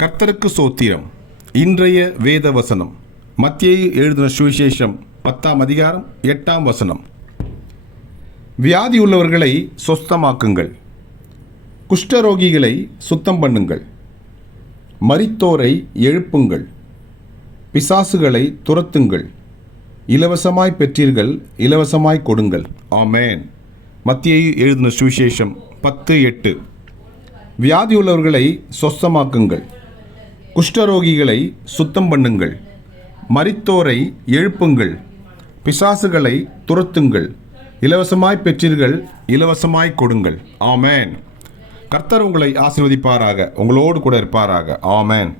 கர்த்தருக்கு சோத்திரம். இன்றைய வேத வசனம் மத்தேயு எழுதின சுவிசேஷம் 10ஆம் அதிகாரம் 8ஆம் வசனம். வியாதி உள்ளவர்களை சொஸ்தமாக்குங்கள், குஷ்டரோகிகளை சுத்தம் பண்ணுங்கள், மரித்தோரை எழுப்புங்கள், பிசாசுகளை துரத்துங்கள், இலவசமாய் பெற்றீர்கள், இலவசமாய் கொடுங்கள். ஆமேன். மத்தேயு எழுதின சுவிசேஷம் 10:8. வியாதியுள்ளவர்களை சொஸ்தமாக்குங்கள், குஷ்டரோகிகளை சுத்தம் பண்ணுங்கள், மரித்தோரை எழுப்புங்கள், பிசாசுகளை துரத்துங்கள், இலவசமாய் பெற்றீர்கள், இலவசமாய் கொடுங்கள். ஆமேன். கர்த்தர் உங்களை ஆசீர்வதிப்பாராக, உங்களோடு கூட இருப்பாராக. ஆமேன்.